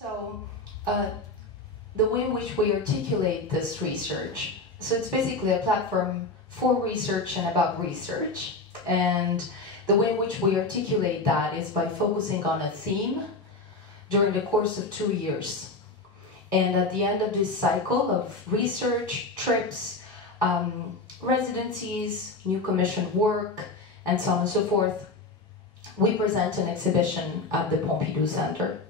So, the way in which we articulate this research, so it's basically a platform for research and about research, and the way in which we articulate that is by focusing on a theme during the course of 2 years. And at the end of this cycle of research, trips, residencies, new commissioned work, and so on and so forth, we present an exhibition at the Pompidou Center.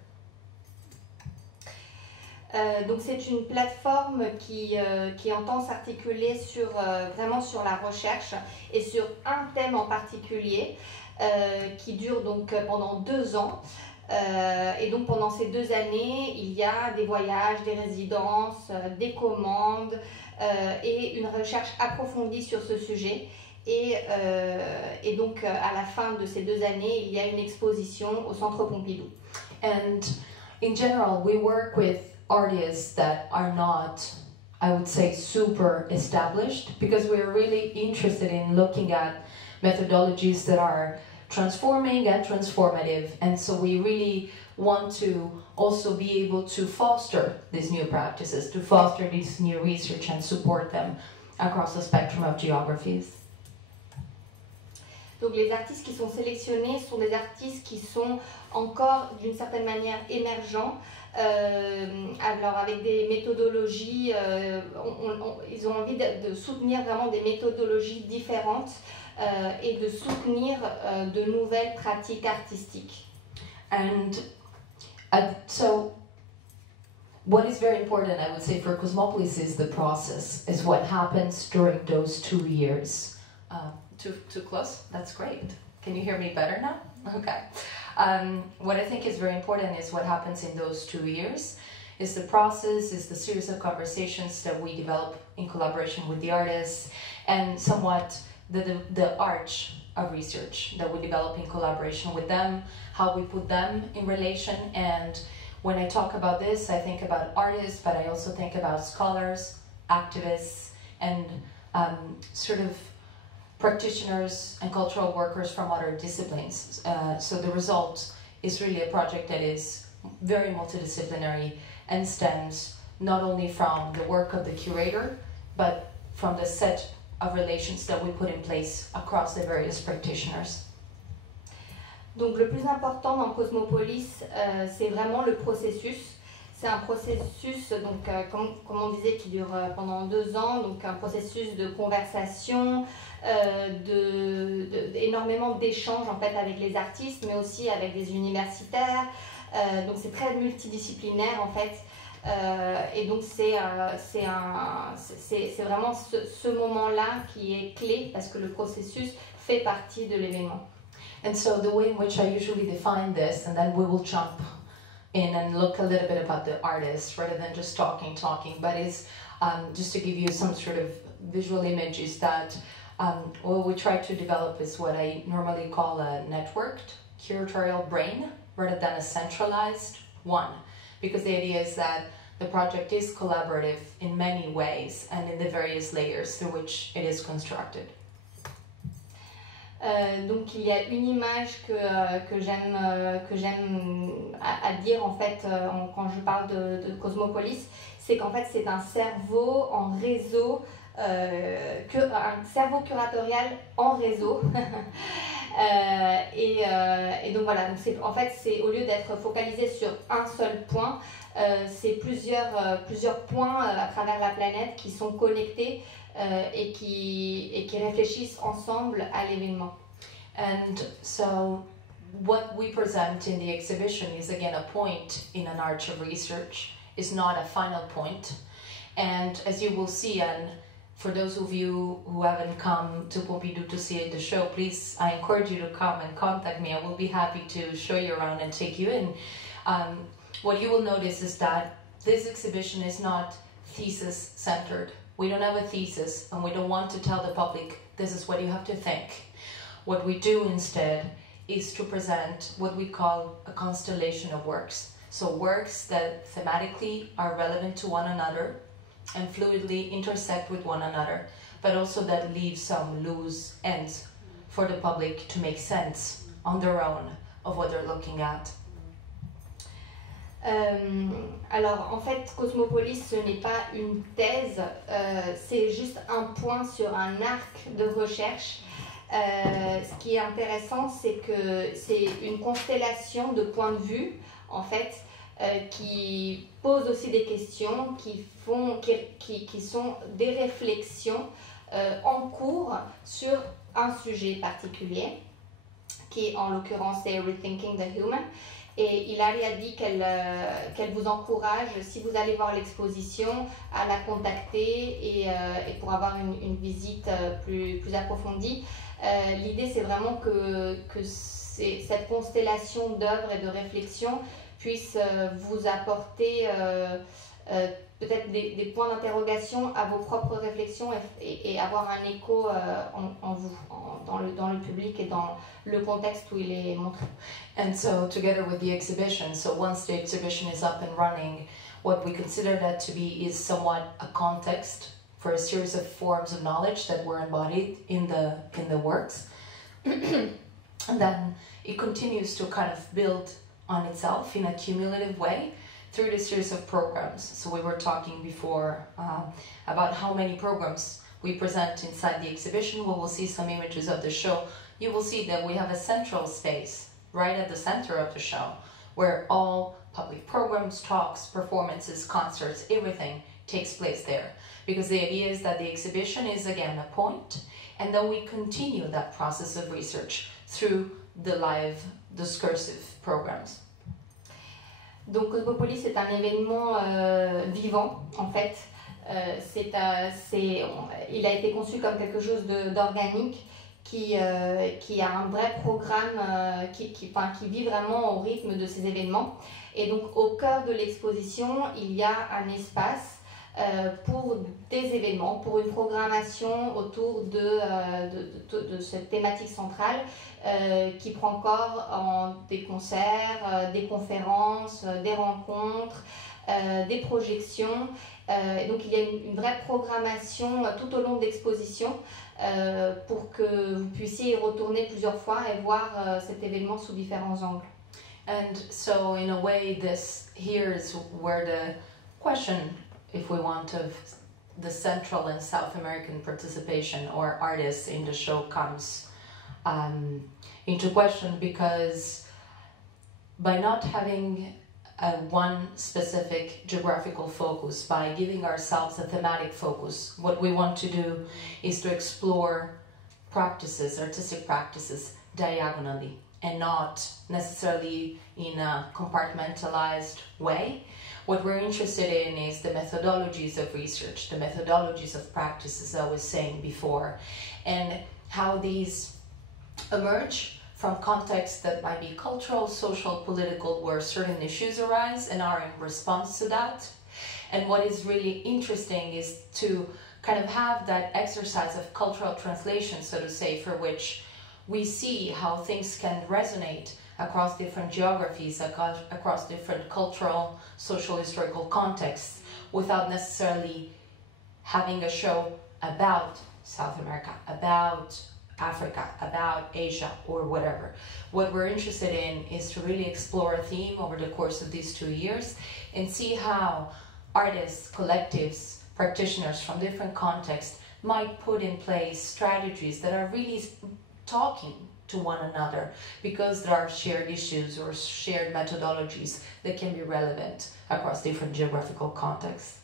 Donc c'est une plateforme qui entend s'articuler vraiment sur la recherche et sur un thème en particulier qui dure donc pendant 2 ans. Et donc pendant ces 2 années, il y a des voyages, des résidences, des commandes et une recherche approfondie sur ce sujet. Et donc à la fin de ces 2 années, il y a une exposition au Centre Pompidou. And in general, we work with artists that are not, I would say, super established, because we're really interested in looking at methodologies that are transforming and transformative, and so we really want to also be able to foster these new practices, to foster this new research and support them across the spectrum of geographies. Donc les artistes qui sont sélectionnés sont des artistes qui sont encore d'une certaine manière émergents, alors avec des méthodologies, ils ont envie de soutenir vraiment des méthodologies différentes et de soutenir de nouvelles pratiques artistiques. And so what is very important, I would say, for Cosmopolis is the process, is what happens during those 2 years. Too close? That's great. Can you hear me better now? Okay. What I think is very important is what happens in those 2 years, is the process, is the series of conversations that we develop in collaboration with the artists, and somewhat the arch of research that we develop in collaboration with them, how we put them in relation. And when I talk about this, I think about artists, but I also think about scholars, activists, and sort of practitioners and cultural workers from other disciplines. So the result is really a project that is very multidisciplinary and stems not only from the work of the curator, but from the set of relations that we put in place across the various practitioners. Donc le plus important dans Cosmopolis, c'est vraiment le processus. C'est un processus, donc, comme on disait, qui dure pendant 2 ans, donc un processus de conversation, énormément d'échanges en fait avec les artistes, mais aussi avec des universitaires. Donc c'est très multidisciplinaire en fait. Et donc c'est vraiment ce moment-là qui est clé, parce que le processus fait partie de l'événement. And so the way in which I usually define this, and then we will jump in and look a little bit about the artist rather than just talking, but it's just to give you some sort of visual image, is that what we try to develop is what I normally call a networked curatorial brain rather than a centralized one, because the idea is that the project is collaborative in many ways and in the various layers through which it is constructed. Donc il y a une image que j'aime à dire en fait quand je parle de Cosmopolis, c'est qu'en fait c'est un cerveau en réseau, un cerveau curatorial en réseau. Et donc voilà, donc en fait c'est, au lieu d'être focalisé sur un seul point, c'est plusieurs points à travers la planète qui sont connectés et qui réfléchissent ensemble à l'événement. And so what we present in the exhibition is again a point in an arch of research, is not a final point. And as you will see, and for those of you who haven't come to Pompidou to see the show, please, I encourage you to come and contact me. I will be happy to show you around and take you in. What you will notice is that this exhibition is not thesis centered. We don't have a thesis, and we don't want to tell the public this is what you have to think. What we do instead is to present what we call a constellation of works. So works that thematically are relevant to one another and fluidly intersect with one another, but also that leave some loose ends for the public to make sense on their own of what they're looking at. Alors en fait, Cosmopolis, ce n'est pas une thèse, c'est juste un point sur un arc de recherche. Ce qui est intéressant, c'est que c'est une constellation de points de vue, en fait, qui posent aussi des questions, qui sont des réflexions en cours sur un sujet particulier, qui en l'occurrence est Rethinking the Human. Et Hilary a dit qu'elle vous encourage, si vous allez voir l'exposition, à la contacter et pour avoir une visite plus approfondie. L'idée, c'est vraiment que cette constellation d'œuvres et de réflexions puisse vous apporter peut-être des points d'interrogation à vos propres réflexions et avoir un écho en vous, dans le public et dans le contexte où il est montré. And so together with the exhibition, so once the exhibition is up and running, what we consider that to be is somewhat a context for a series of forms of knowledge that were embodied in the works. And then it continues to kind of build on itself in a cumulative way through the series of programs. So we were talking before about how many programs we present inside the exhibition. We will see some images of the show. You will see that we have a central space right at the center of the show where all public programs, talks, performances, concerts, everything takes place there. Because the idea is that the exhibition is again a point, and then we continue that process of research through the live discursive programs. Donc Cosmopolis est un événement vivant en fait. Il a été conçu comme quelque chose d'organique qui a un vrai programme qui vit vraiment au rythme de ces événements. Et donc au cœur de l'exposition, il y a un espace pour des événements, pour une programmation autour de cette thématique centrale qui prend corps en des concerts, des conférences, des rencontres, des projections. Donc il y a une vraie programmation tout au long de l'exposition pour que vous puissiez y retourner plusieurs fois et voir cet événement sous différents angles. And so in a way, this here is where the question, if we want, of the Central and South American participation or artists in the show comes into question, because by not having one specific geographical focus, by giving ourselves a thematic focus, what we want to do is to explore practices, artistic practices, diagonally and not necessarily in a compartmentalized way. What we're interested in is the methodologies of research, the methodologies of practice, as I was saying before, and how these emerge from contexts that might be cultural, social, political, where certain issues arise and are in response to that. And what is really interesting is to kind of have that exercise of cultural translation, so to say, for which we see how things can resonate across different geographies, across different cultural, social, historical contexts, without necessarily having a show about South America, about Africa, about Asia, or whatever. What we're interested in is to really explore a theme over the course of these 2 years and see how artists, collectives, practitioners from different contexts might put in place strategies that are really talking to one another, because there are shared issues or shared methodologies that can be relevant across different geographical contexts.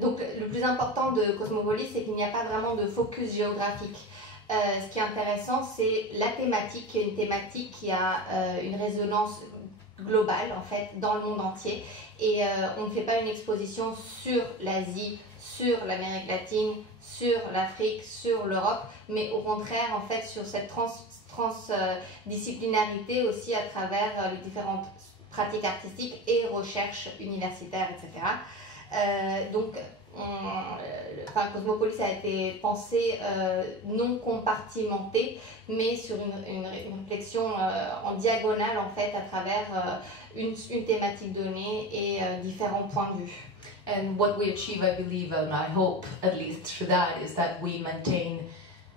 Donc le plus important de Cosmopolis, c'est qu'il n'y a pas vraiment de focus géographique. Ce qui est intéressant, c'est la thématique, qui est une thématique qui a une résonance globale en fait dans le monde entier, et on ne fait pas une exposition sur l'Asie, sur l'Amérique latine, sur l'Afrique, sur l'Europe, mais au contraire en fait sur cette transdisciplinarité aussi à travers les différentes pratiques artistiques et recherches universitaires, etc. Donc Cosmopolis a été pensé non compartimenté, mais sur une réflexion en diagonale en fait à travers une thématique donnée et différents points de vue. And what we achieve, I believe, and I hope at least through that, is that we maintain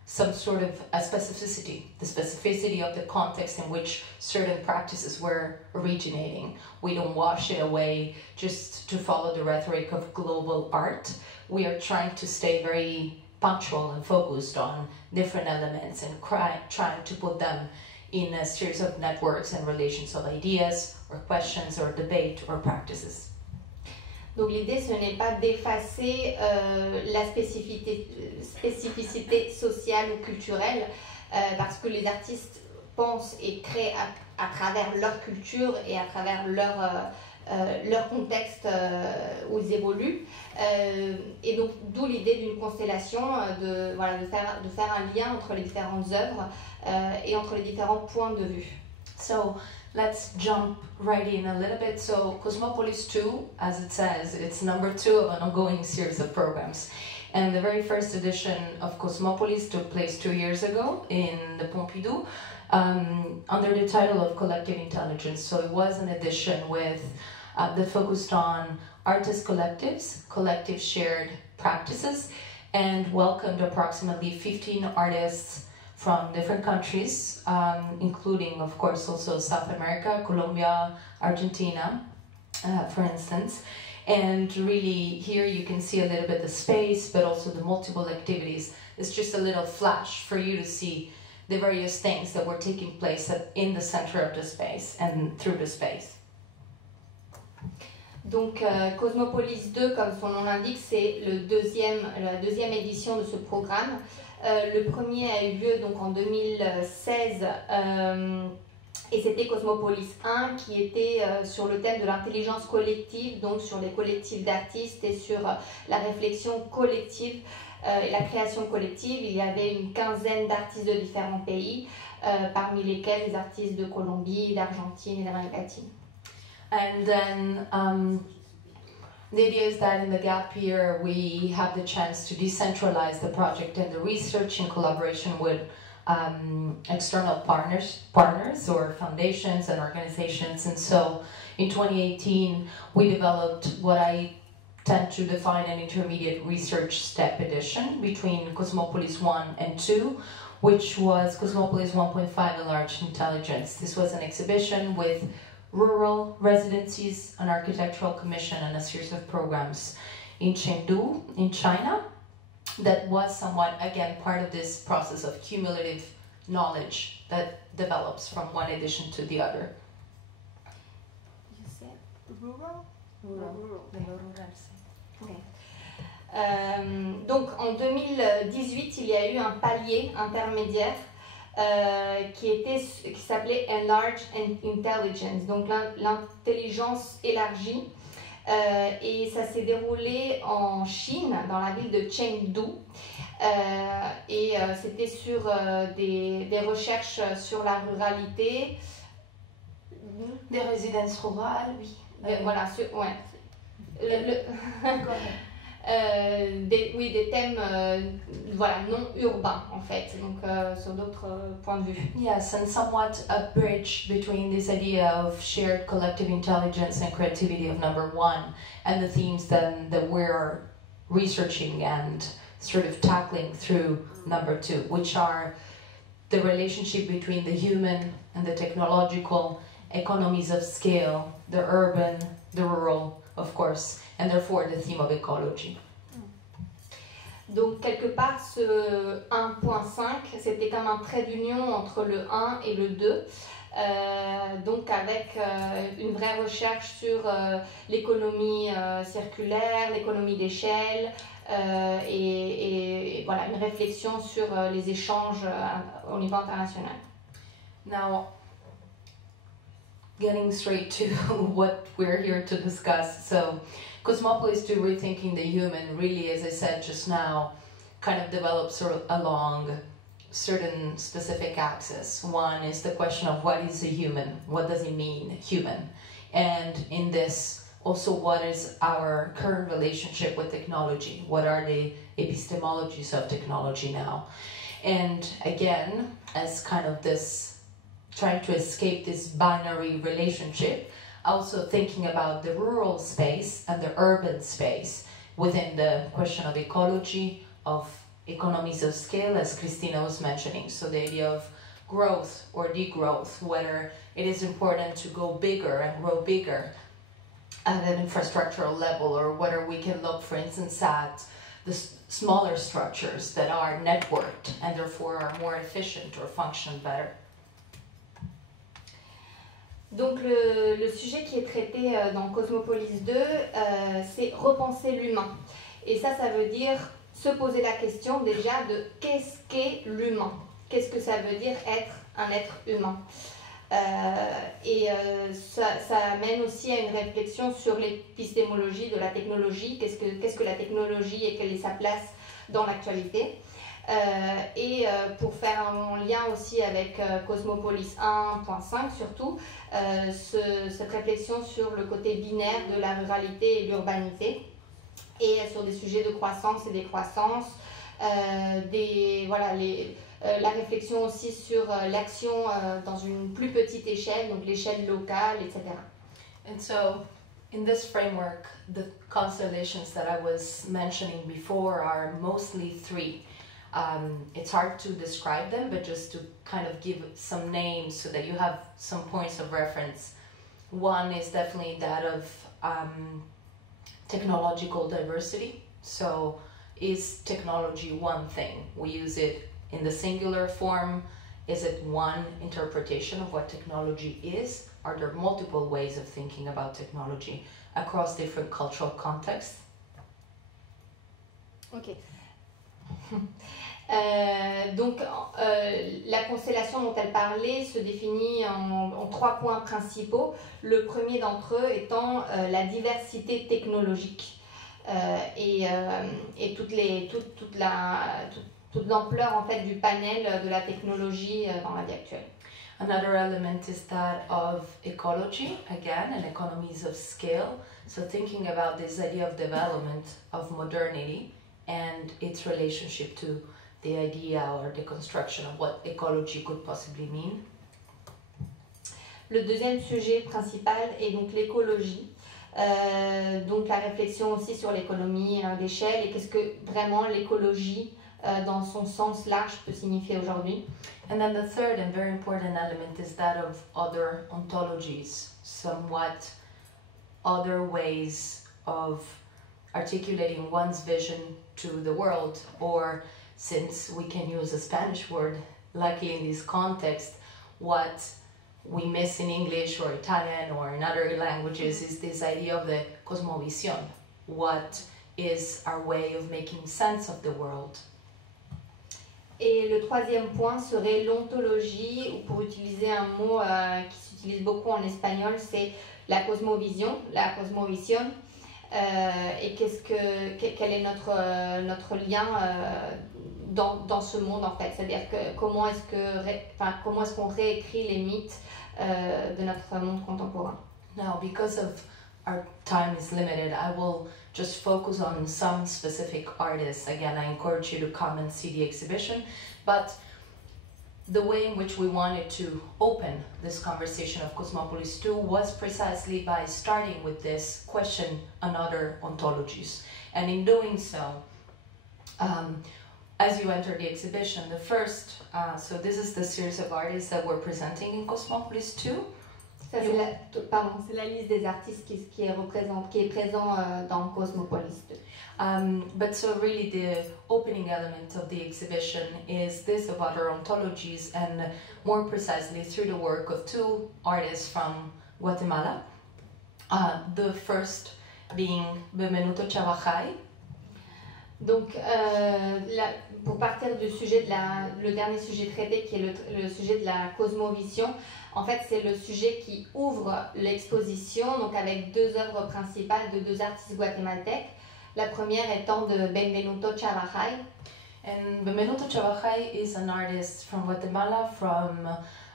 some sort of a specificity, the specificity of the context in which certain practices were originating. We don't wash it away just to follow the rhetoric of global art. We are trying to stay very punctual and focused on different elements and trying to put them in a series of networks and relations of ideas or questions or debate or practices. Donc l'idée, ce n'est pas d'effacer la spécificité sociale ou culturelle, parce que les artistes pensent et créent à travers leur culture et à travers leur contexte où ils évoluent. Et donc d'où l'idée d'une constellation, de faire un lien entre les différentes œuvres et entre les différents points de vue. So let's jump right in a little bit. So Cosmopolis 2, as it says, it's number 2 of an ongoing series of programs. And the very first edition of Cosmopolis took place 2 years ago in the Pompidou under the title of Collective Intelligence. So it was an edition that focused on artist collectives, collective shared practices, and welcomed approximately 15 artists from different countries, including, of course, also South America, Colombia, Argentina, for instance. And really, here you can see a little bit the space, but also the multiple activities. It's just a little flash for you to see the various things that were taking place in the center of the space and through the space. Donc Cosmopolis 2, comme son nom l'indique, c'est la deuxième édition de ce programme. Le premier a eu lieu donc en 2016 et c'était Cosmopolis 1 qui était sur le thème de l'intelligence collective, donc sur les collectifs d'artistes et sur la réflexion collective et la création collective. Il y avait une quinzaine d'artistes de différents pays, parmi lesquels les artistes de Colombie, d'Argentine et d'Amérique latine. And then the idea is that in the gap year we have the chance to decentralize the project and the research in collaboration with external partners or foundations and organizations. And so in 2018 we developed what I tend to define an intermediate research step edition between Cosmopolis 1 and 2, which was Cosmopolis 1.5 Enlarged Intelligence. This was an exhibition with rural residencies, an architectural commission, and a series of programs in Chengdu, in China, that was somewhat, again, part of this process of cumulative knowledge that develops from one edition to the other. You said rural? Rural. Okay. Donc en 2018, il y a eu un palier intermédiaire qui s'appelait Enlarged Intelligence, donc l'intelligence élargie, et ça s'est déroulé en Chine, dans la ville de Chengdu, et c'était sur des recherches sur la ruralité. Des résidences rurales, oui. Voilà, ouais. Des thèmes non urbains en fait, donc sur d'autres points de vue. Yes, and somewhat a bridge between this idea of shared collective intelligence and creativity of number 1 and the themes that we're researching and sort of tackling through number 2, which are the relationship between the human and the technological, economies of scale, the urban, the rural, of course, and therefore the theme of ecology. Donc quelque part ce 1.5 c'était comme un trait d'union entre le 1 et le 2, donc avec une vraie recherche sur l'économie circulaire, l'économie d'échelle et voilà, une réflexion sur les échanges au niveau international. Now, getting straight to what we're here to discuss. So, Cosmopolis 2, Rethinking the Human, really, as I said just now, kind of develops along certain specific axes. One is the question of what is a human? What does it mean, human? And in this, also what is our current relationship with technology? What are the epistemologies of technology now? And again, as kind of this trying to escape this binary relationship, also thinking about the rural space and the urban space within the question of ecology, of economies of scale, as Cristina was mentioning. So the idea of growth or degrowth, whether it is important to go bigger and grow bigger at an infrastructural level, or whether we can look, for instance, at the smaller structures that are networked and therefore are more efficient or function better. Donc le sujet qui est traité dans Cosmopolis 2, c'est repenser l'humain. Et ça veut dire se poser la question déjà de qu'est-ce qu'est l'humain? Qu'est-ce que ça veut dire être un être humain? Ça amène aussi à une réflexion sur l'épistémologie de la technologie. Qu'est-ce que la technologie et quelle est sa place dans l'actualité? Pour faire un lien aussi avec Cosmopolis 1.5 surtout, cette réflexion sur le côté binaire de la ruralité et l'urbanité, et sur des sujets de croissance et décroissance, la réflexion aussi sur l'action dans une plus petite échelle, donc l'échelle locale, etc. And so, in this framework, the constellations that I was mentioning before are mostly three. It's hard to describe them, but just to kind of give some names so that you have some points of reference. One is definitely that of technological diversity. So, is technology one thing? We use it in the singular form. Is it one interpretation of what technology is? Are there multiple ways of thinking about technology across different cultural contexts? Ok. La constellation dont elle parlait se définit en 3 points principaux. Le premier d'entre eux étant la diversité technologique et toute l'ampleur en fait du panel de la technologie dans la vie actuelle. Another element is that of ecology, again, and economies of scale. So thinking about this idea of development of modernity and its relationship to the idea or the construction of what ecology could possibly mean. Le deuxième sujet principal est donc l'écologie. Donc la réflexion aussi sur l'économie d'échelle et qu'est-ce que vraiment l'écologie dans son sens large peut signifier aujourd'hui. And then the third and very important element is that of other ontologies, somewhat other ways of articulating one's vision to the world, or since we can use a Spanish word, luckily in this context, what we miss in English or Italian or in other languages is this idea of the cosmovisión. What is our way of making sense of the world? Et le troisième point serait l'ontologie, ou pour utiliser un mot qui s'utilise beaucoup en espagnol, c'est la cosmovision, la cosmovisión. Et quel est notre lien dans ce monde en fait, c'est-à-dire que comment est-ce qu'on réécrit les mythes de notre monde contemporain. Now, because of our time is limited, I will just focus on some specific artists. Again, I encourage you to come and see the exhibition, but the way in which we wanted to open this conversation of Cosmopolis 2 was precisely by starting with this question on other ontologies. And in doing so, as you enter the exhibition, the first, so this is the series of artists that we're presenting in Cosmopolis 2. Ça, c'est la liste des artistes qui est présent dans Cosmopolis 2. But so really the opening element of the exhibition is this of other ontologies, and more precisely through the work of 2 artists from Guatemala. The first being Benvenuto Chavajay. Donc, pour partir du sujet le dernier sujet traité, qui est le sujet de la cosmovision, en fait, c'est le sujet qui ouvre l'exposition, donc avec 2 œuvres principales de 2 artistes guatémaltèques. La première étant de Benvenuto Chavajay. And Benvenuto Chavajay is an artist from Guatemala, from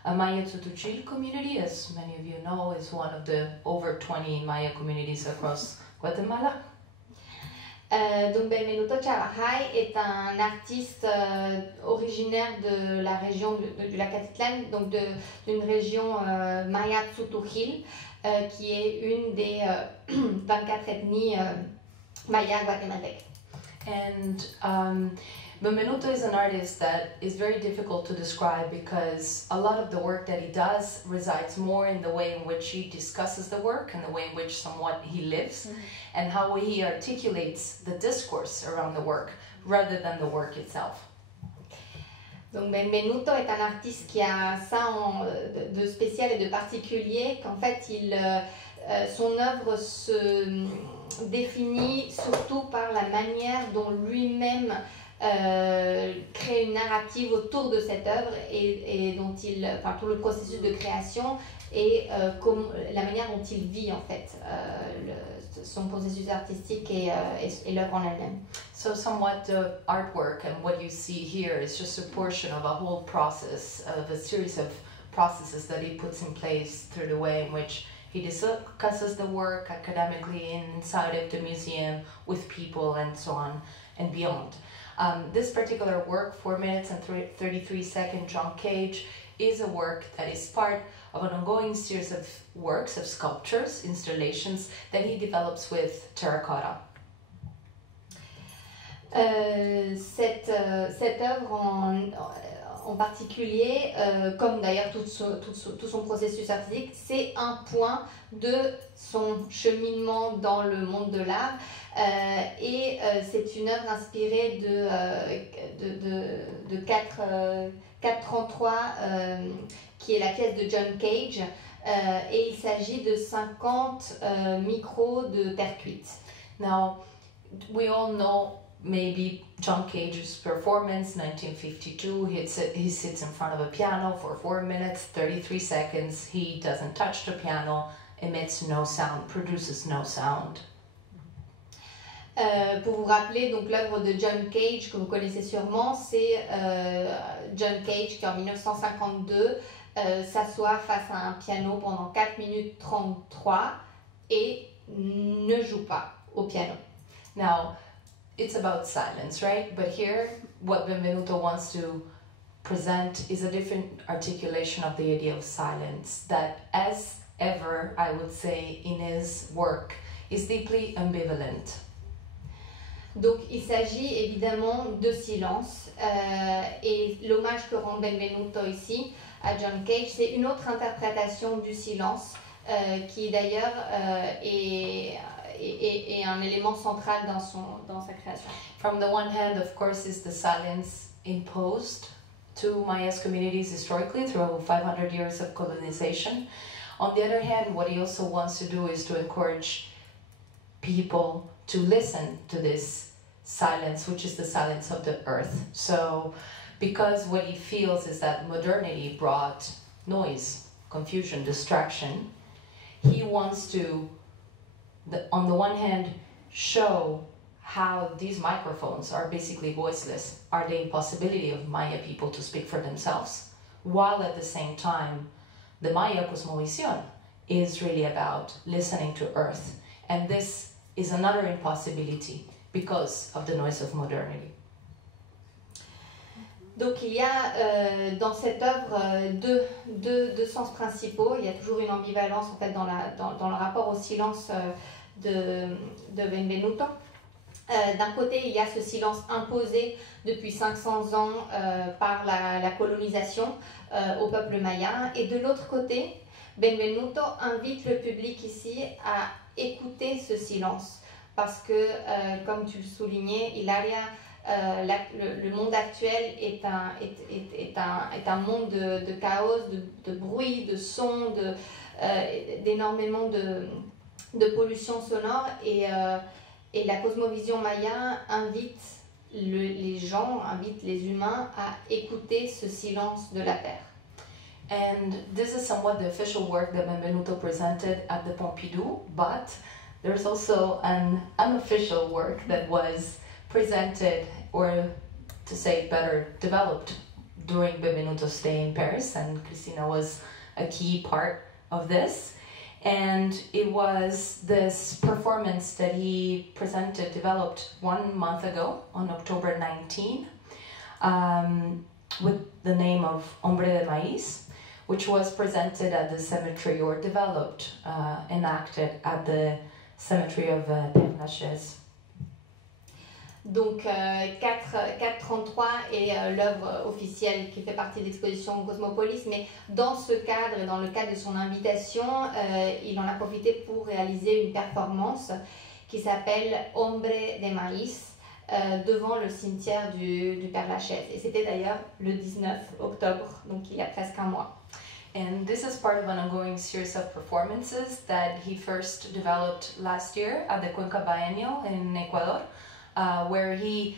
a Maya Tzotzil community, as many of you know, is one of the over 20 Maya communities across Guatemala. Donc Benvenuto Chavajay est un artiste originaire de la région du lac Atitlán, donc d'une région Maya Tzotzil, qui est une des 24 ethnies Maya guatémaltèques. And Benvenuto is an artist that is very difficult to describe because a lot of the work that he does resides more in the way in which he discusses the work and the way in which somewhat he lives and how he articulates the discourse around the work rather than the work itself. Donc Benvenuto est un artiste qui a ça de spécial et de particulier, qu'en fait son œuvre se définit surtout par la manière dont lui-même crée une narrative autour de cette œuvre et dont tout le processus de création et la manière dont il vit en fait son processus artistique et l'œuvre en elle-même. So somewhat the artwork and what you see here is just a portion of a whole process, of a series of processes that he puts in place through the way in which he discusses the work academically inside of the museum with people and so on and beyond. This particular work, 4 minutes and 33 seconds, John Cage, is a work that is part of an ongoing series of works, of sculptures, installations that he develops with terracotta. Cette œuvre en particulier, comme d'ailleurs tout son processus artistique, c'est un point de son cheminement dans le monde de l'art et c'est une œuvre inspirée de 433 qui est la pièce de John Cage et il s'agit de 50 micros de terre cuite. Now, we all know maybe John Cage's performance, 1952, he sits in front of a piano for 4 minutes, 33 seconds, he doesn't touch the piano, emits no sound, produces no sound. Pour vous rappeler, donc l'œuvre de John Cage que vous connaissez sûrement, c'est John Cage qui en 1952 s'assoit face à un piano pendant 4 minutes 33 et ne joue pas au piano. Now, it's about silence, right? But here, what Benvenuto wants to present is a different articulation of the idea of silence that, as ever, I would say, in his work, is deeply ambivalent. Donc il s'agit évidemment de silence et l'hommage que rend Benvenuto ici à John Cage, c'est une autre interprétation du silence qui d'ailleurs est un élément central dans sa création. From the one hand, of course, is the silence imposed to Maya's communities historically through 500 years of colonization. On the other hand, what he also wants to do is to encourage people to listen to this silence, which is the silence of the earth. So, because what he feels is that modernity brought noise, confusion, distraction, he wants to, on the one hand, show how these microphones are basically voiceless, are the impossibility of Maya people to speak for themselves, while at the same time, the Maya cosmovision is really about listening to earth. And this is another impossibility because of the noise of modernity. Donc il y a dans cette œuvre deux sens principaux. Il y a toujours une ambivalence en fait dans le rapport au silence de Benvenuto. D'un côté, il y a ce silence imposé depuis 500 ans par la colonisation au peuple maya. Et de l'autre côté, Benvenuto invite le public ici à écouter ce silence. Parce que, comme tu le soulignais, Hilaria, le monde actuel est un monde de chaos, de bruit, de son, d'énormément de pollution sonore. Et la cosmovision maya invite les gens, invite les humains à écouter ce silence de la terre. And this is somewhat the official work that Benvenuto presented at the Pompidou, but there's also an unofficial work that was presented, or to say it better, developed during Benvenuto's stay in Paris, and Cristina was a key part of this. And it was this performance that he developed 1 month ago on October 19, with the name of Hombre de Maíz, which was presented at the cemetery, or developed, enacted at the cemetery of Père Lachaise. Donc 433 est l'œuvre officielle qui fait partie de l'exposition Cosmopolis, mais dans ce cadre et dans le cadre de son invitation, il en a profité pour réaliser une performance qui s'appelle Hombre de Maíz devant le cimetière du Père-Lachaise. Et c'était d'ailleurs le 19 octobre, donc il y a presque un mois. And this is part of an ongoing series of performances that he first developed last year at the Cuenca Biennial in Ecuador, where he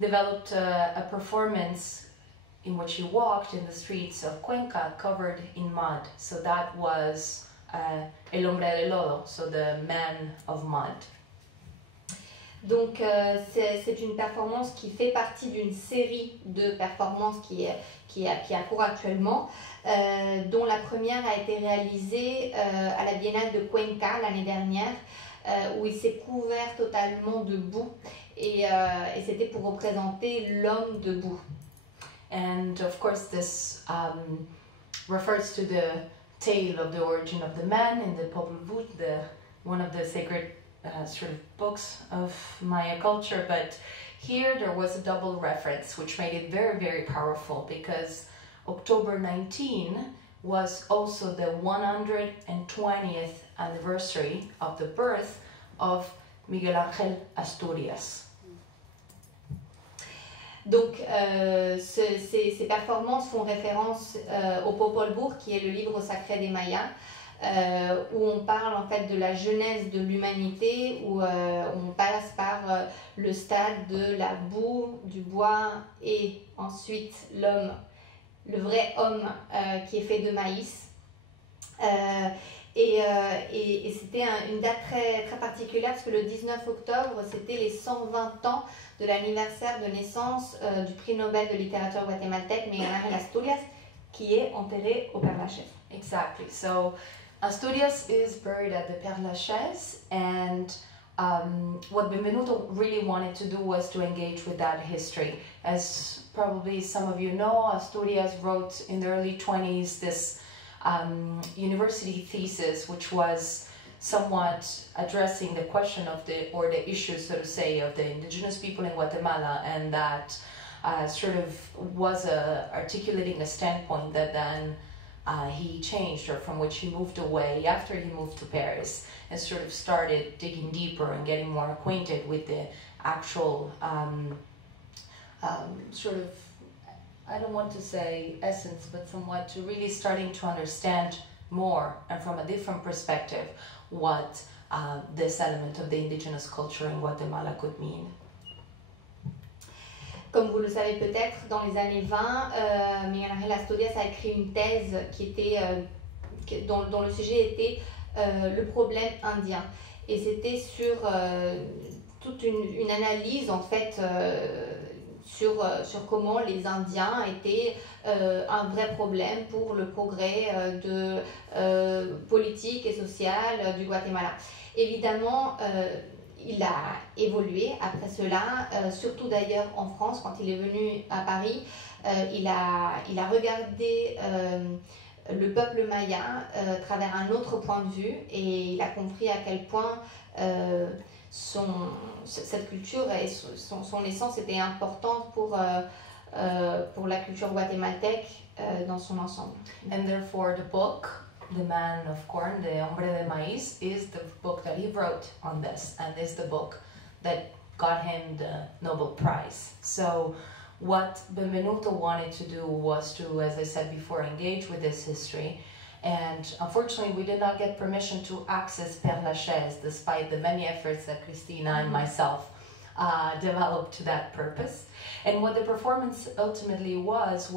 developed a performance in which he walked in the streets of Cuenca covered in mud. So that was El Hombre de Lodo, so the man of mud. Donc c'est une performance qui fait partie d'une série de performances qui a cours actuellement, dont la première a été réalisée à la Biennale de Cuenca l'année dernière, où il s'est couvert totalement de boue et c'était pour représenter l'homme debout. And of course this refers to the tale of the origin of the man in the Popol Vuh, one of the sacred sort of books of Maya culture, but here there was a double reference which made it very, very powerful, because October 19 was also the 120th anniversary of the birth of Miguel Ángel Asturias. Donc ces performances font référence au Popol Vuh, qui est le livre sacré des Mayas, où on parle en fait de la genèse de l'humanité, où on passe par le stade de la boue, du bois et ensuite l'homme, le vrai homme qui est fait de maïs. Et c'était une date très, très particulière parce que le 19 octobre, c'était les 120 ans de l'anniversaire de naissance du prix Nobel de littérature guatémaltèque Miguel Ángel Asturias, qui est enterré au Père-Lachaise. Exactly. So Asturias is buried at the Père-Lachaise, and what Benvenuto really wanted to do was to engage with that history. As probably some of you know, Asturias wrote in the early 20s this university thesis, which was somewhat addressing the question of the issues, so to say, of the indigenous people in Guatemala, and that sort of was articulating a standpoint that then he changed, or from which he moved away after he moved to Paris, and sort of started digging deeper and getting more acquainted with the actual sort of, I don't want to say essence, but somewhat to really starting to understand more and from a different perspective what this element of the indigenous culture in Guatemala could mean. Comme vous le savez peut-être, dans les années 20, Miguel Ángel Asturias a écrit une thèse dont le sujet était le problème indien. Et c'était sur toute une analyse en fait sur comment les Indiens étaient un vrai problème pour le progrès politique et social du Guatemala. Évidemment, il a évolué après cela, surtout d'ailleurs en France, quand il est venu à Paris. Il a regardé le peuple maya à travers un autre point de vue, et il a compris à quel point cette culture et son essence était importante pour la culture guatémaltèque dans son ensemble. And therefore the book, The Man of Corn, The Hombre de Maíz, is the book that he wrote on this, and is the book that got him the Nobel Prize. So what Benvenuto wanted to do was to, as I said before, engage with this history. And unfortunately, we did not get permission to access Père-Lachaise, despite the many efforts that Christina and myself developed to that purpose. And what the performance ultimately was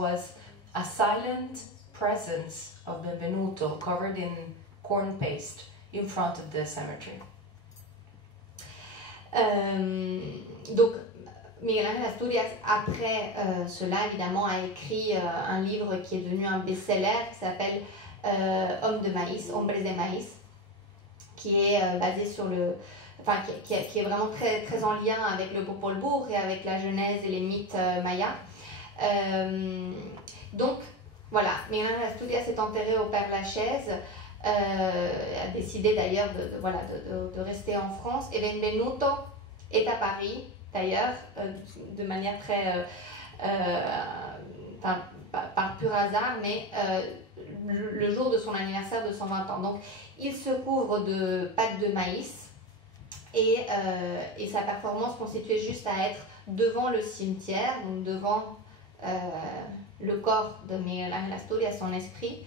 a silent presence of Benvenuto covered in corn paste in front of the cemetery. Donc, Miguel Ángel Asturias, après cela, évidemment, a écrit un livre qui est devenu un best-seller qui s'appelle Homme de Maïs, Hombres de Maïs, qui est basé sur qui est vraiment très, très en lien avec le Popol Vuh et avec la Genèse et les mythes mayas. Donc, voilà, Miguel Ángel Asturias est enterré au Père-Lachaise, a décidé d'ailleurs de rester en France, et Benvenuto est à Paris tailleur de manière très par pur hasard, mais le jour de son anniversaire de 120 ans. Donc il se couvre de pâte de maïs et sa performance constituait juste à être devant le cimetière, donc devant le corps de Miguel Ángel Asturias, son esprit,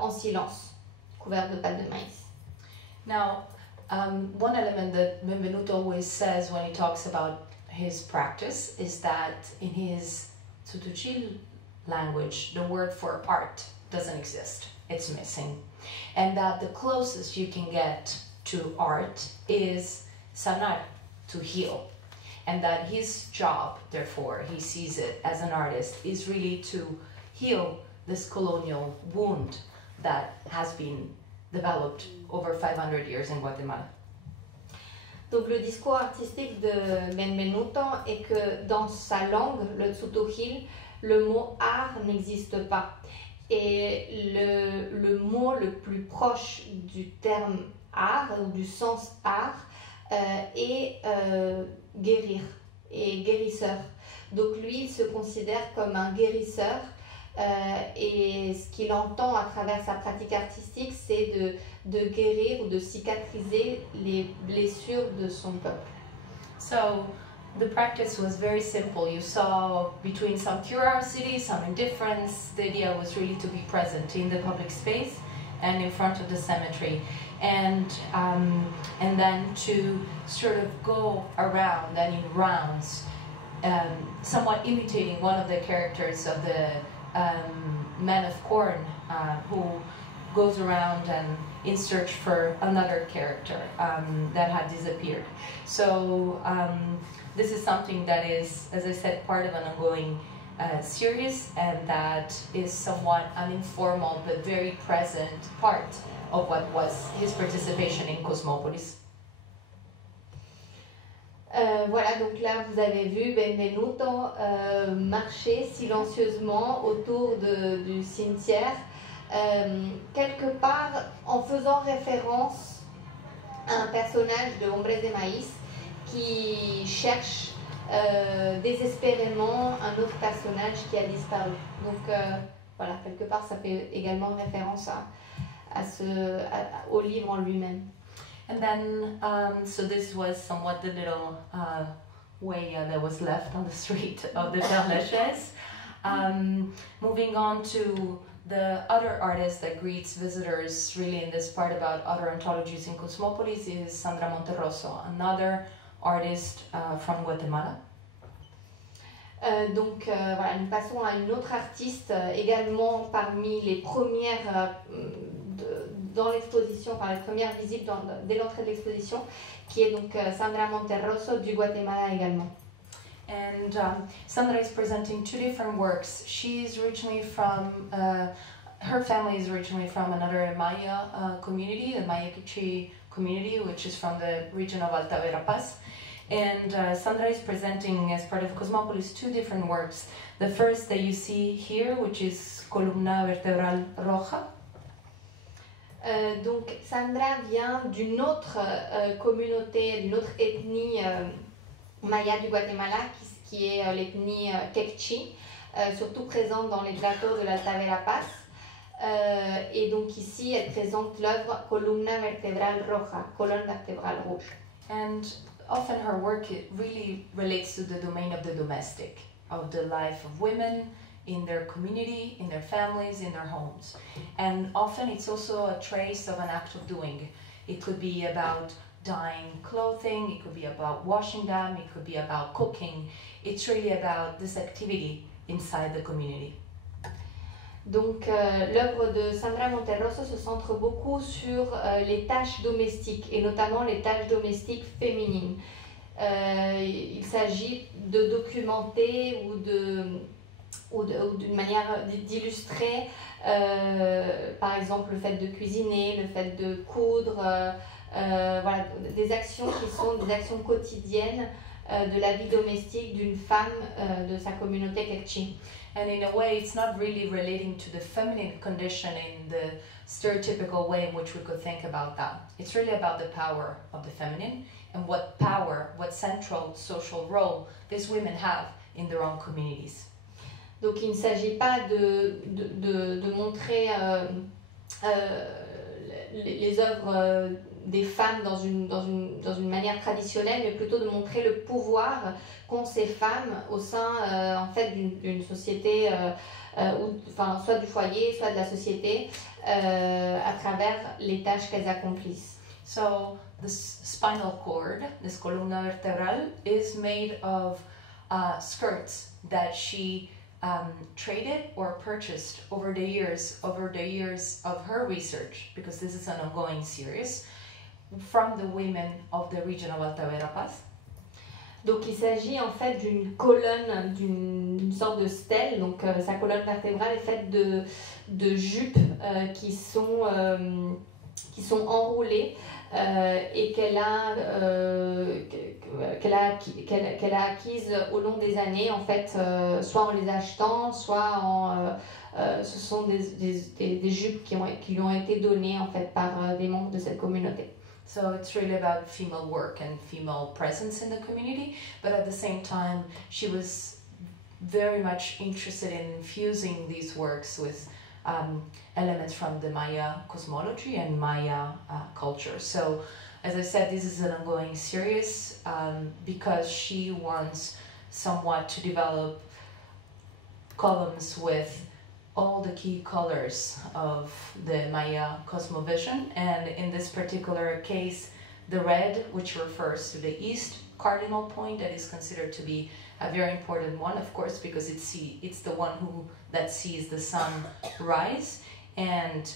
en silence, couvert de pâte de maïs. Now, one element that Benvenuto always says when he talks about his practice is that in his Tzutuchil language, the word for art doesn't exist. It's missing. And that the closest you can get to art is sanar, to heal. And that his job, therefore, he sees it as an artist, is really to heal this colonial wound that has been developed over 500 years in Guatemala. Donc le discours artistique de Benvenuto est que dans sa langue, le Tzutuchil, le mot art n'existe pas. Et le mot le plus proche du terme art, ou du sens art, est guérir et guérisseur. Donc lui, il se considère comme un guérisseur et ce qu'il entend à travers sa pratique artistique, c'est de guérir ou de cicatriser les blessures de son peuple. So the practice was very simple. You saw between some curiosity, some indifference. The idea was really to be present in the public space and in front of the cemetery, and then to sort of go around and in rounds, somewhat imitating one of the characters of the Man of Corn, who goes around and in search for another character that had disappeared. So this is something that is, as I said, part of an ongoing series, and that is somewhat an informal but very present part of what was his participation in Cosmopolis. Voilà, donc là vous avez vu Benvenuto marcher silencieusement autour du cimetière, quelque part en faisant référence à un personnage de Hombres de Maíz qui cherche désespérément un autre personnage qui a disparu. Donc voilà, quelque part ça fait également référence au livre en lui-même. And then, so this was somewhat the little way that was left on the street of the Père Lachaise. Moving on to the other artist that greets visitors really in this part about other ontologies in Cosmopolis is Sandra Monterroso, another artist from Guatemala. Donc voilà, nous passons à une autre artiste également parmi les premières dans l'exposition, par les premières visibles dès l'entrée de l'exposition, qui est donc Sandra Monterroso du Guatemala également. And Sandra is presenting two different works. She is originally from, her family is originally from another Maya community, the Maya Quiché community, which is from the region of Alta Verapaz. And Sandra is presenting as part of Cosmopolis two different works. The first that you see here, which is Columna Vertebral Roja. Donc Sandra vient d'une autre communauté, d'une autre ethnie maya du Guatemala, qui est l'ethnie Quechí, surtout présente dans les plateaux de l'Alta Verapaz. Et donc ici, elle présente l'œuvre Columna Vertebral Roja, colonne vertébrale rouge. And often her work really relates to the domain of the domestic, of the life of women, in their community, in their families, in their homes. And often it's also a trace of an act of doing. It could be about dyeing clothing, it could be about washing them, it could be about cooking. It's really about this activity inside the community. Donc l'œuvre de Sandra Monterroso se centre beaucoup sur les tâches domestiques, et notamment les tâches domestiques féminines. Il s'agit de documenter ou d'une manière d'illustrer, par exemple, le fait de cuisiner, le fait de coudre, voilà, des actions qui sont des actions quotidiennes de la vie domestique d'une femme de sa communauté Kekchi. And in a way, it's not really relating to the feminine condition in the stereotypical way in which we could think about that. It's really about the power of the feminine and what power, what central social role these women have in their own communities. Donc il ne s'agit pas de montrer les œuvres des femmes dans une manière traditionnelle, mais plutôt de montrer le pouvoir qu'ont ces femmes au sein en fait d'une société, soit du foyer, soit de la société, à travers les tâches qu'elles accomplissent. So the spinal cord, this columna vertebral, is made of skirts that she traded or purchased over the years of her research, because this is an ongoing series, from the women of the region of Alta Verapaz. Donc il s'agit en fait d'une colonne, d'une sorte de stèle. Donc sa colonne vertébrale est faite de jupes qui sont enroulées et qu'elle a acquises au long des années, en fait, soit en les achetant, soit ce sont des jupes qui lui ont été données en fait par des membres de cette communauté. So it's really about female work and female presence in the community, but at the same time, she was very much interested in infusing these works with elements from the Maya cosmology and Maya culture. So, as I said, this is an ongoing series because she wants somewhat to develop columns with all the key colors of the Maya cosmovision, and in this particular case, the red, which refers to the east cardinal point, that is considered to be a very important one, of course, because it's the one that sees the sun rise, and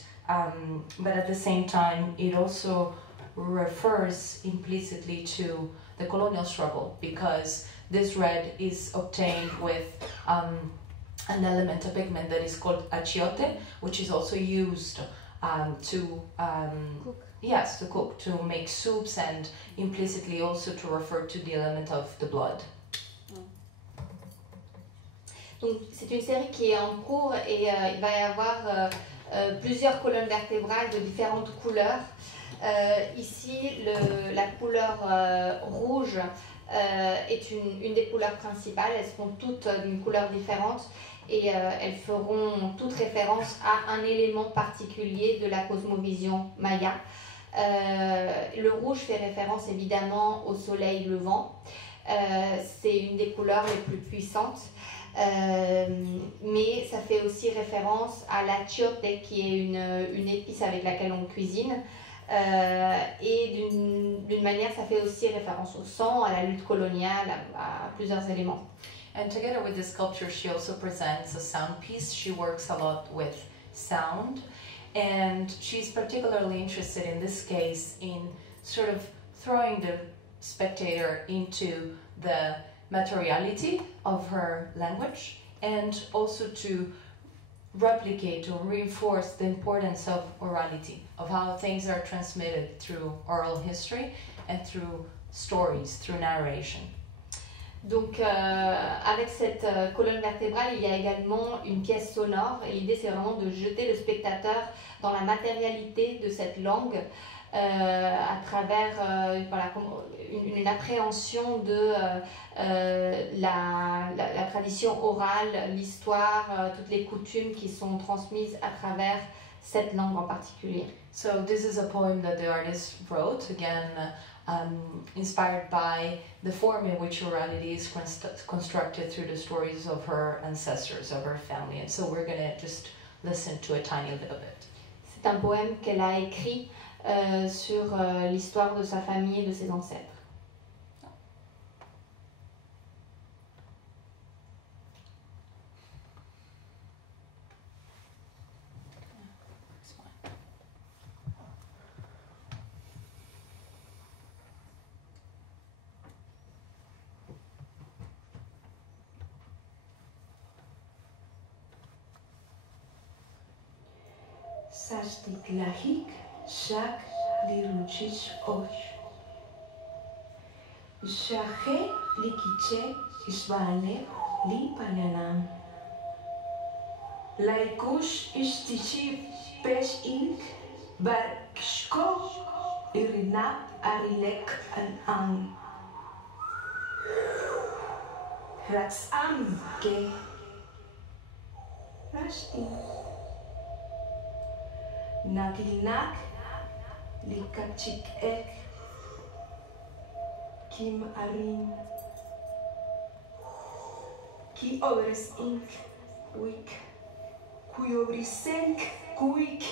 but at the same time, it also refers implicitly to the colonial struggle, because this red is obtained with an element, a pigment that is called achiote, which is also used to cook. Yes, to cook, to make soups, and implicitly also to refer to the element of the blood. Donc c'est une série qui est en cours et il va y avoir plusieurs colonnes vertébrales de différentes couleurs. Ici, la couleur rouge est une des couleurs principales. Elles sont toutes d'une couleur différente et elles feront toute référence à un élément particulier de la cosmovision maya. Le rouge fait référence évidemment au soleil levant. C'est une des couleurs les plus puissantes. Mais ça fait aussi référence à l'achiote, qui est une épice avec laquelle on cuisine. Et d'une manière, ça fait aussi référence au sang, à la lutte coloniale, à plusieurs éléments. And together with this sculpture, she also presents a sound piece. She works a lot with sound, and she's particularly interested in this case in sort of throwing the spectator into the materiality of her language, and also to replicate or reinforce the importance of orality, of how things are transmitted through oral history and through stories, through narration. Donc avec cette colonne vertébrale, il y a également une pièce sonore, et l'idée c'est vraiment de jeter le spectateur dans la matérialité de cette langue à travers une appréhension de la tradition orale, l'histoire, toutes les coutumes qui sont transmises à travers cette langue en particulier. So this is a poem that the artist wrote, again inspired by the form in which orality is constructed through the stories of her ancestors, of her family. And so we're going to just listen to a tiny little bit. C'est un poème qu'elle a écrit sur l'histoire de sa famille et de ses ancêtres. Sastik lahik sak di rucis osh. Shahe likiche isbane li panyanam. Laikush istichi pesh ink barkshko irinap arilek an. Raksam ke rashti. Nakinak likachik ek kim arin. Ki overs ink week. Kuyobrisenk kuik.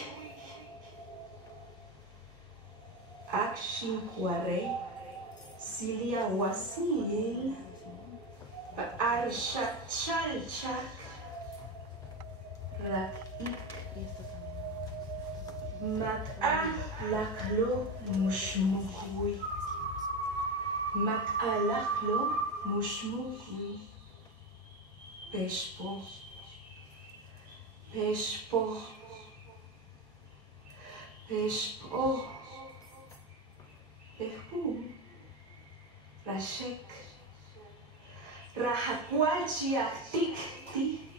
Akshin kware silia wasil. Arshat chalchak. Rak ik. Mak'a laklo mushmukwi. Mak'a laklo mushmukwi. Peshpo. Peshpo. Peshpo. Pehu. Rashek. Rahakwalchi aktik ti.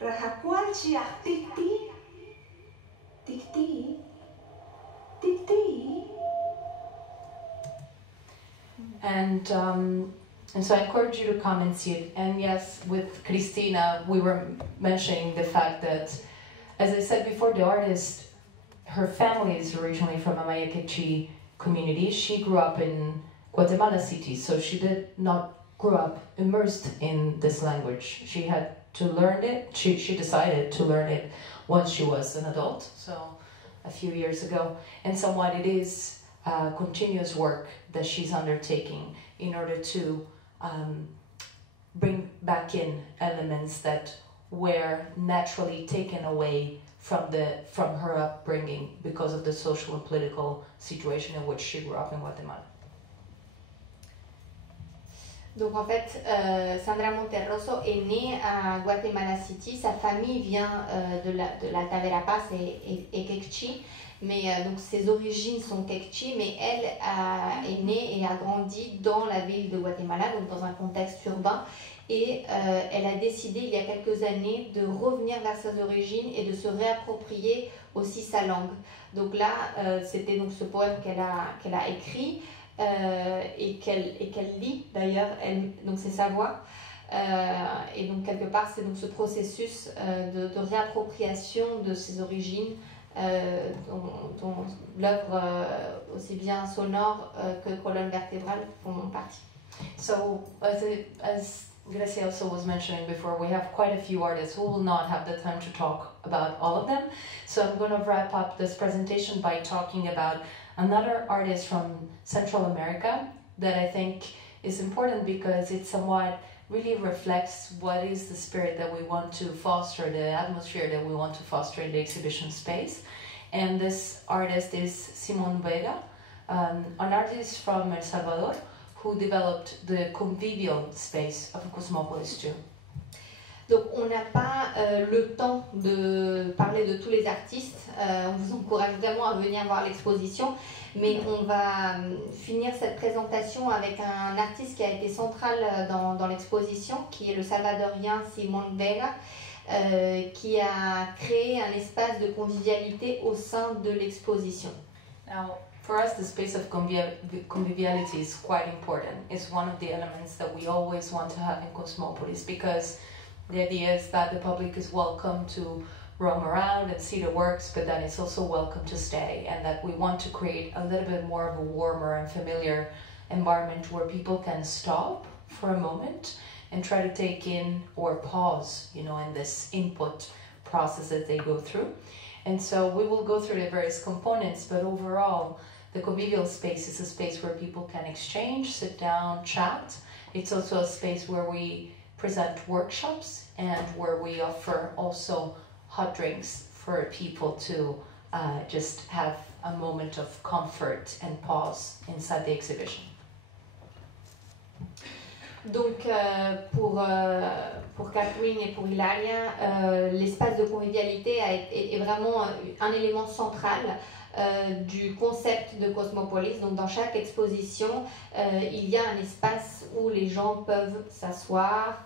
Rahakwalchi aktik ti. Tik-ti, tik-ti. And so I encourage you to come and see it. And yes, with Cristina, we were mentioning the fact that, as I said before, the artist, her family is originally from a Maya Quechua community. She grew up in Guatemala City, so she did not grow up immersed in this language. She had to learn it. She decided to learn it once she was an adult, so a few years ago. And somewhat it is continuous work that she's undertaking in order to bring back in elements that were naturally taken away from her upbringing because of the social and political situation in which she grew up in Guatemala. Donc en fait, Sandra Monterroso est née à Guatemala City. Sa famille vient de la Tavera-Paz et Quechua, mais donc ses origines sont Quechua, mais elle est née et a grandi dans la ville de Guatemala, donc dans un contexte urbain. Et elle a décidé il y a quelques années de revenir vers ses origines et de se réapproprier aussi sa langue. Donc là, c'était donc ce poème qu'elle a écrit. Et qu'elle lit d'ailleurs, donc c'est sa voix, et donc quelque part c'est donc ce processus de réappropriation de ses origines dont l'œuvre aussi bien sonore que colonne vertébrale font partie. So as Gracia also was mentioning before, we have quite a few artists who will not have the time to talk about all of them, so I'm going to wrap up this presentation by talking about another artist from Central America that I think is important because it somewhat really reflects what is the spirit that we want to foster, the atmosphere that we want to foster in the exhibition space. And this artist is Simon Vega, an artist from El Salvador who developed the convivial space of Cosmopolis too. Donc on n'a pas le temps de parler de tous les artistes, on vous encourage vraiment à venir voir l'exposition, mais on va finir cette présentation avec un artiste qui a été central dans l'exposition, qui est le Salvadorien Simon Vega, qui a créé un espace de convivialité au sein de l'exposition. Now, for us, the space of conviviality is quite important. It's one of the elements that we always want to have in Cosmopolis because the idea is that the public is welcome to roam around and see the works, but then it's also welcome to stay, and that we want to create a little bit more of a warmer and familiar environment where people can stop for a moment and try to take in or pause, in this input process that they go through. And so we will go through the various components, but overall, the convivial space is a space where people can exchange, sit down, chat. It's also a space where we present workshops and where we offer also hot drinks for people to just have a moment of comfort and pause inside the exhibition. Donc pour Catherine et pour Hilaria, l'espace de convivialité est vraiment un élément central du concept de Cosmopolis. Donc dans chaque exposition, il y a un espace où les gens peuvent s'asseoir,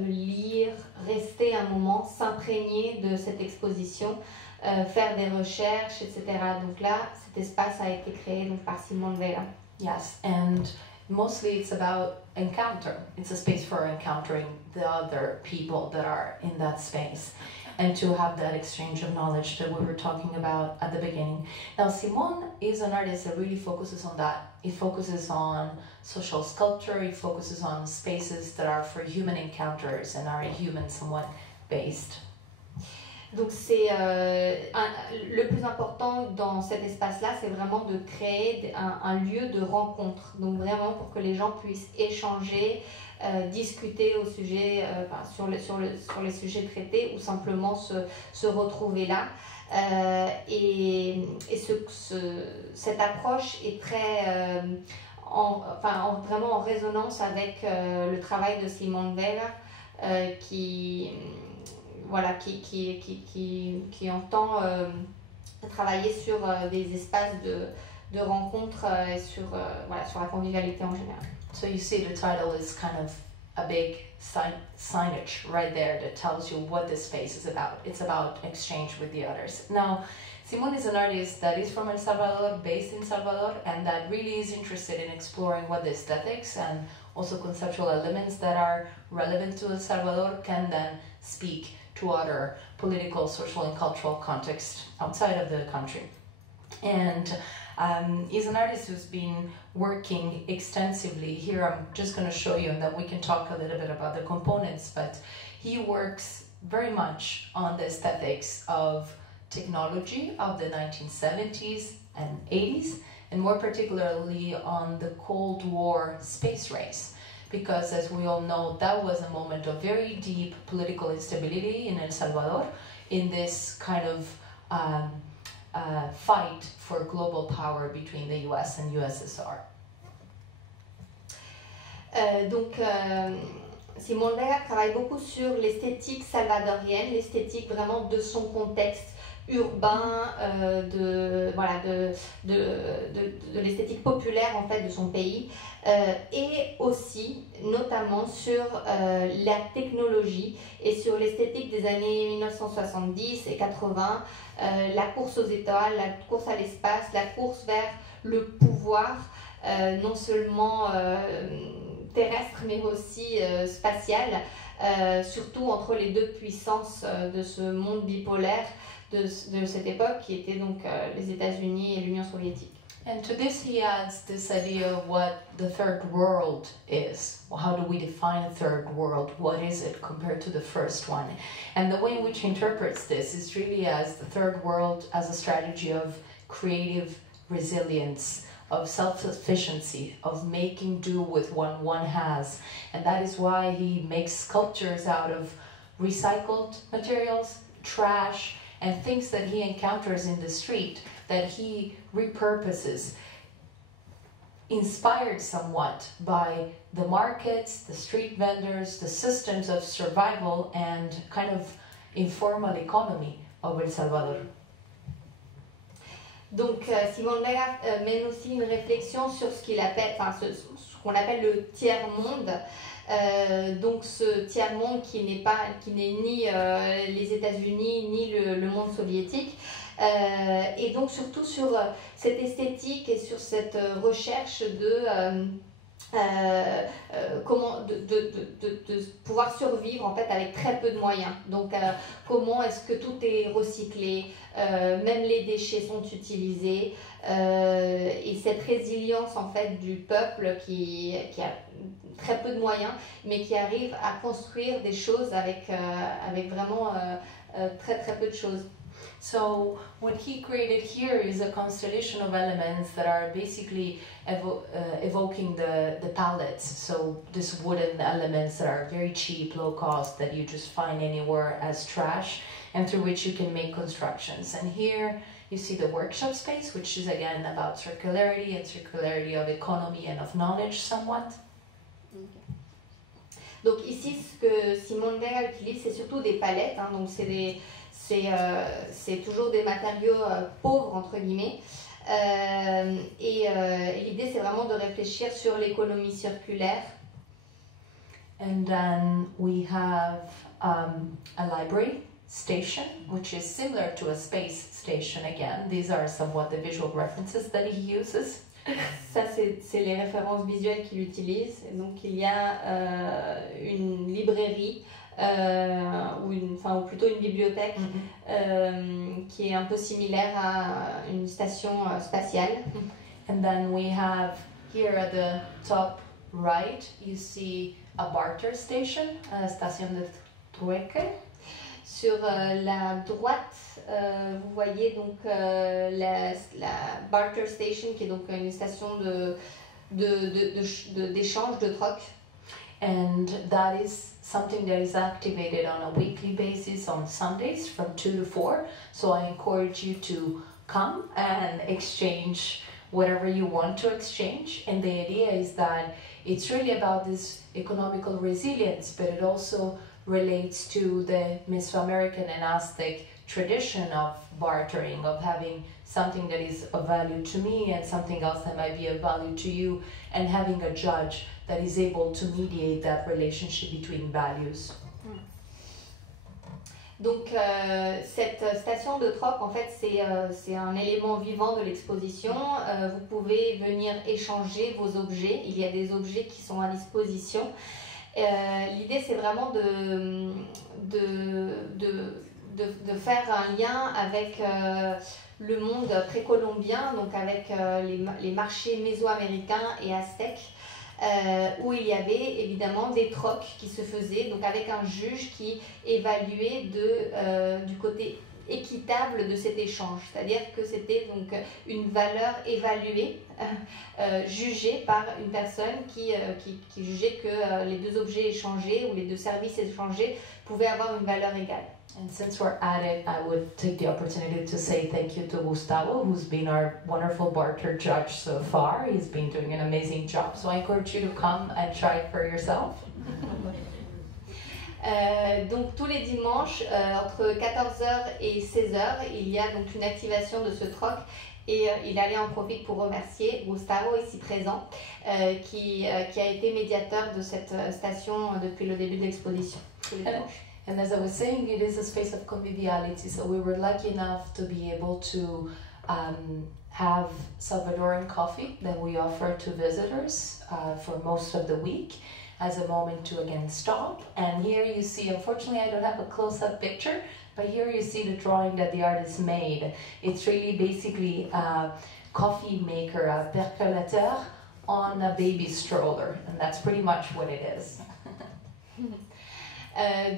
lire, rester un moment, s'imprégner de cette exposition, faire des recherches, etc. Donc là, cet espace a été créé donc, par Simone Vela. Yes, and mostly it's about encounter. It's a space for encountering the other people that are in that space and to have that exchange of knowledge that we were talking about at the beginning. Now, Simone is an artist that really focuses on that. It focuses on social sculpture, it focuses on spaces that are for human encounters and are human somewhat based. Donc c'est le plus important dans cet espace-là, c'est vraiment de créer un lieu de rencontre. Donc vraiment pour que les gens puissent échanger, discuter au sujet, sur les sujets traités ou simplement se retrouver là. Et cette approche est très vraiment en résonance avec le travail de Simone Vela qui entend travailler sur des espaces de rencontre et sur la convivialité en général. So you see the title is kind of a big signage right there that tells you what this space is about. It's about exchange with the others. Now, Simone is an artist that is from El Salvador, based in Salvador, and that really is interested in exploring what the aesthetics and also conceptual elements that are relevant to El Salvador can then speak to other political, social, and cultural contexts outside of the country. And he's an artist who's been working extensively. Here I'm just going to show you, and then we can talk a little bit about the components, but he works very much on the aesthetics of technology of the 1970s and 80s, and more particularly on the Cold War space race. Because as we all know, that was a moment of very deep political instability in El Salvador, in this kind of fight for global power between the US and USSR. Simone Vela travaille beaucoup sur l'esthétique salvadorienne, l'esthétique vraiment de son contexte urbain, de l'esthétique populaire en fait de son pays, et aussi notamment sur la technologie et sur l'esthétique des années 1970 et 80, la course aux étoiles, la course à l'espace, la course vers le pouvoir, non seulement terrestre mais aussi spatial, surtout entre les deux puissances de ce monde bipolaire de cette époque qui était donc les États-Unis et l'Union soviétique. And to this he adds this idea of what the third world is. How do we define a third world? What is it compared to the first one? And the way in which he interprets this is really as the third world as a strategy of creative resilience, of self-sufficiency, of making do with what one has. And that is why he makes sculptures out of recycled materials, trash, and things that he encounters in the street that he repurposes, inspired somewhat by the markets, the street vendors, the systems of survival and kind of informal economy of El Salvador. Donc Simone Vela mène aussi une réflexion sur ce ce qu'on appelle le tiers-monde. Donc ce tiers-monde qui n'est ni les États-Unis ni le monde soviétique, et donc surtout sur cette esthétique et sur cette recherche de pouvoir survivre en fait avec très peu de moyens. Donc comment est-ce que tout est recyclé, même les déchets sont utilisés, et cette résilience en fait du peuple qui a très peu de moyens mais qui arrive à construire des choses avec vraiment très très peu de choses. So what he created here is a constellation of elements that are basically evoking the palettes. So these wooden elements that are very cheap, low cost, that you just find anywhere as trash, and through which you can make constructions. And here you see the workshop space, which is again about circularity and circularity of economy and of knowledge somewhat. Donc ici, ce que Simone Vela utilise, c'est surtout des palettes, hein, donc c'est toujours des matériaux pauvres, entre guillemets. Et l'idée, c'est vraiment de réfléchir sur l'économie circulaire. And then we have a library station, which is similar to a space station again. These are somewhat the visual references that he uses. Ça, c'est les références visuelles qu'il utilise. Et donc, il y a une librairie, ou plutôt une bibliothèque, qui est un peu similaire à une station spatiale. And then we have here at the top right, you see a barter station, station de trueque. Sur la droite, vous voyez donc la barter station, qui est donc une station d'échange, de troc. And that is something that is activated on a weekly basis on Sundays from 2 to 4. So I encourage you to come and exchange whatever you want to exchange. And the idea is that it's really about this economical resilience, but it also relates to the Mesoamerican and Aztec tradition of bartering, of having something that is of value to me and something else that might be of value to you, and having a judge that is able to mediate that relationship between values. Donc cette station de troc, en fait, c'est un élément vivant de l'exposition. Vous pouvez venir échanger vos objets. Il y a des objets qui sont à disposition. L'idée, c'est vraiment de faire un lien avec le monde précolombien, donc avec les marchés mésoaméricains et aztèques, où il y avait évidemment des trocs qui se faisaient, donc avec un juge qui évaluait du côté équitable de cet échange, c'est-à-dire que c'était donc une valeur évaluée, jugée par une personne qui jugeait que les deux objets échangés ou les deux services échangés pouvaient avoir une valeur égale. And since we're at it, I would take the opportunity to say thank you to Gustavo, who's been our wonderful barter judge so far. He's been doing an amazing job. So I encourage you to come and try it for yourself. Donc tous les dimanches, entre 14h et 16h, il y a donc une activation de ce troc, et il allait en profiter pour remercier Gustavo, ici présent, qui a été médiateur de cette station depuis le début de l'exposition. And as I was saying, it is a space of conviviality, so we were lucky enough to be able to have Salvadoran coffee that we offer to visitors for most of the week as a moment to again stop. And here you see, unfortunately I don't have a close-up picture, but here you see the drawing that the artist made. It's really basically a coffee maker, a percolateur on a baby stroller, and that's pretty much what it is.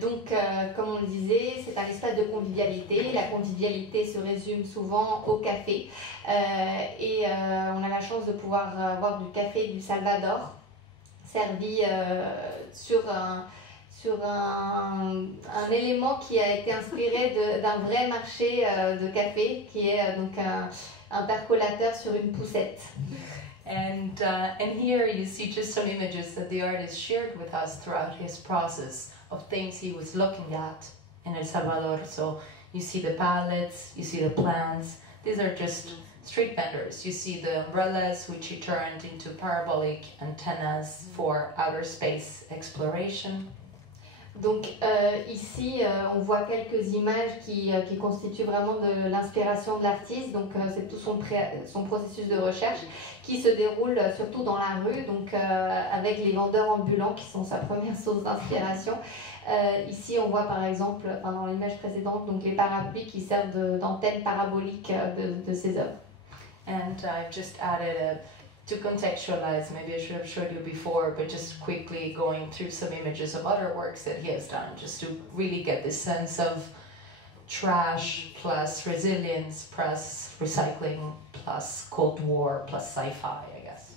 Donc, comme on le disait, c'est un espace de convivialité. La convivialité se résume souvent au café. Et on a la chance de pouvoir avoir du café du Salvador servi sur un élément qui a été inspiré d'un vrai marché de café, qui est donc un percolateur sur une poussette. And here you see just some images that the artist shared with us throughout his process of things he was looking at in El Salvador. So you see the pallets, you see the plants. These are just street vendors. You see the umbrellas, which he turned into parabolic antennas for outer space exploration. Donc ici, on voit quelques images qui constituent vraiment de l'inspiration de l'artiste. Donc c'est tout son processus de recherche qui se déroule surtout dans la rue, donc avec les vendeurs ambulants qui sont sa première source d'inspiration. Ici, on voit par exemple, dans l'image précédente, donc les parapluies qui servent d'antenne parabolique de ses œuvres. And I've just added to contextualize, maybe I should have showed you before, but just quickly going through some images of other works that he has done, just to really get this sense of trash plus resilience plus recycling plus Cold War plus sci-fi, I guess.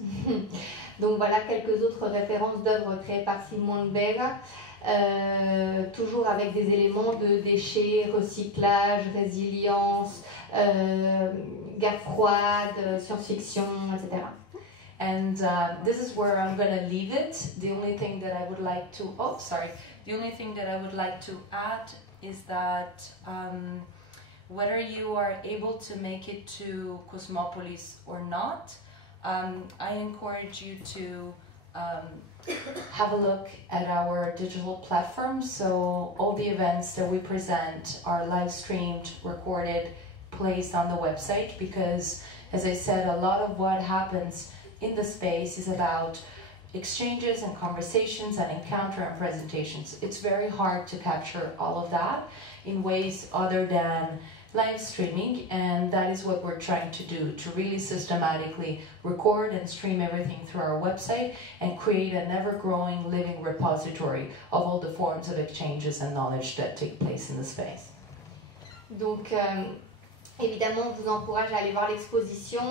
Donc voilà quelques autres références d'œuvres créées par Simone Vega, toujours avec des éléments de déchets, recyclage, résilience, guerre froide, science-fiction, etc. And this is where I'm going to leave it. The only thing that I would like to, the only thing that I would like to add is that whether you are able to make it to Cosmopolis or not, I encourage you to have a look at our digital platform. So all the events that we present are live streamed, recorded, placed on the website, because as I said, a lot of what happens in the space is about exchanges and conversations and encounter and presentations. It's very hard to capture all of that in ways other than live streaming, and that is what we're trying to do, to really systematically record and stream everything through our website and create an ever-growing living repository of all the forms of exchanges and knowledge that take place in the space. Donc, évidemment, on vous encourage à aller voir l'exposition,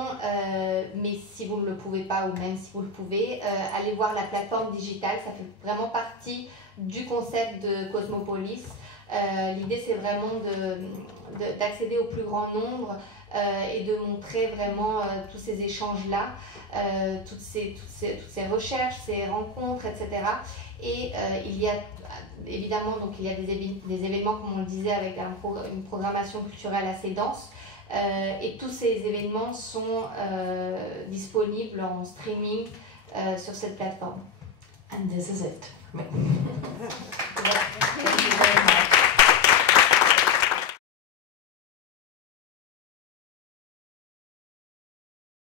mais si vous ne le pouvez pas, ou même si vous le pouvez, allez voir la plateforme digitale, ça fait vraiment partie du concept de Cosmopolis. L'idée, c'est vraiment d'accéder au plus grand nombre et de montrer vraiment tous ces échanges-là, toutes ces recherches, ces rencontres, etc. Et il y a évidemment donc, il y a des événements, comme on le disait, avec une programmation culturelle assez dense. Et tous ces événements sont disponibles en streaming sur cette plateforme. And this is it. Voilà.